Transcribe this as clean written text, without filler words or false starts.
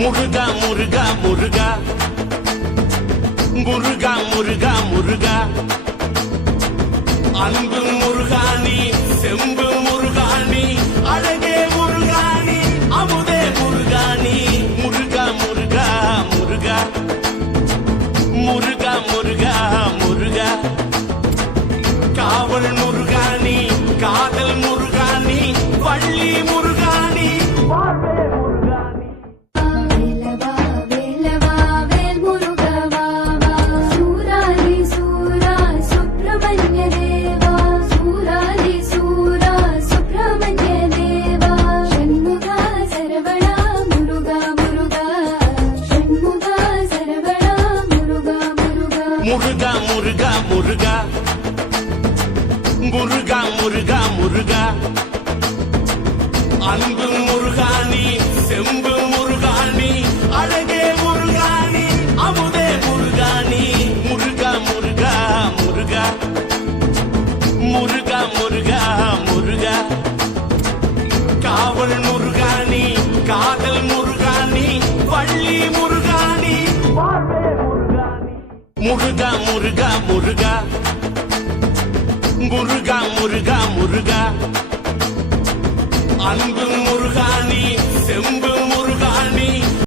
முருகா முருகா முருகா முருகா முருகா முருகா அன்பு முருகானி செம்பு முருகானி அழகே முருகானி அமுதே முருகானி முருகா முருகா முருகா முருகா முருகா முருகா காவல் முருகானி காதல் முருகானி வள்ளி முருகானி வாழ்வே முருகானி வேலவா வேலவா வேல் முருகவா சூராரி சூரா சுப்பிரமணிய தேவா சூராரி சூரா சுப்பிரமணிய தேவா ஷண்முகா சரவணா முருகா முருகா ஷண்முகா சரவணா முருகா முருகா முருகா முருகா முருகா முருகா முருகா முருகா அன்பு முருகானி செம்பு முருகானி அழகே முருகானி அமுதே முருகானி முருகா முருகா முருகா முருகா முருகா முருகா காவல் முருகானி காதல் முருகானி வள்ளி முருகானி வாழ்வே முருகானி முருகா முருகா முருகா முருகா முருகா முருகா அன்பு முருகானி செம்பு